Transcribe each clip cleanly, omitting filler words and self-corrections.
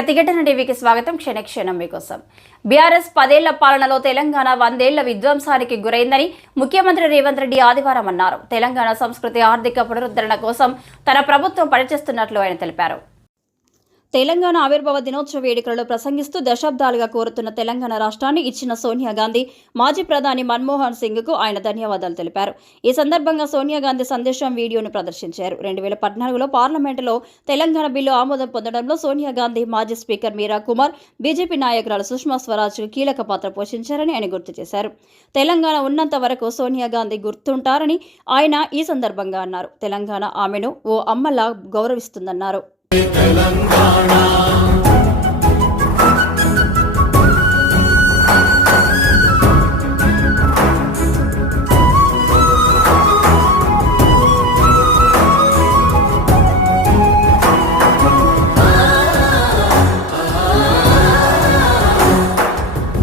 ప్రతిఘటన టీవీకి స్వాగతం. క్షణక్షణం మీకోసం. బీఆర్ఎస్ 10 ఏళ్ల పాలనలో తెలంగాణ 100 ఏళ్ల విధ్వంసానికి గురైందని ముఖ్యమంత్రి రేవంత్ రెడ్డి ఆదివారం అన్నారు. తెలంగాణ సంస్కృతి ఆర్థిక పునరుద్ధరణ కోసం తన ప్రభుత్వం పనిచేస్తున్నట్లు ఆయన తెలిపారు. తెలంగాణ ఆవిర్భావ దినోత్సవ వేడుకలలో ప్రసంగిస్తూ దశాబ్దాలుగా కోరుతున్న తెలంగాణ రాష్ట్రాన్ని ఇచ్చిన సోనియా గాంధీ, మాజీ ప్రధాని మన్మోహన్ సింగ్కు ఆయన ధన్యవాదాలు తెలిపారు. ఈ సందర్భంగా సోనియా గాంధీ సందేశం వీడియోను ప్రదర్శించారు. 2014లో పార్లమెంటులో తెలంగాణ బిల్లు ఆమోదం పొందడంలో సోనియా గాంధీ, మాజీ స్పీకర్ మీరా కుమార్, బీజేపీ నాయకురాలు సుష్మా స్వరాజ్ కీలక పాత్ర పోషించారని ఆయన గుర్తు చేశారు. తెలంగాణ ఉన్నంత వరకు సోనియా గాంధీ గుర్తుంటారని ఆయన ఈ సందర్భంగా అన్నారు. తెలంగాణ ఆమెను ఓ అమ్మలా గౌరవిస్తుందన్నారు. తెలంగాణ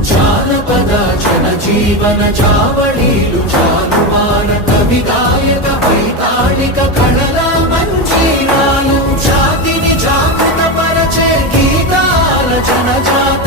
జానపద జనజీవన చావళీలు చాలువాన కవి గాయక వైతాళిక కళల మంజీరాలు జాతిని జాగృత పరచే గీతాల జనజాత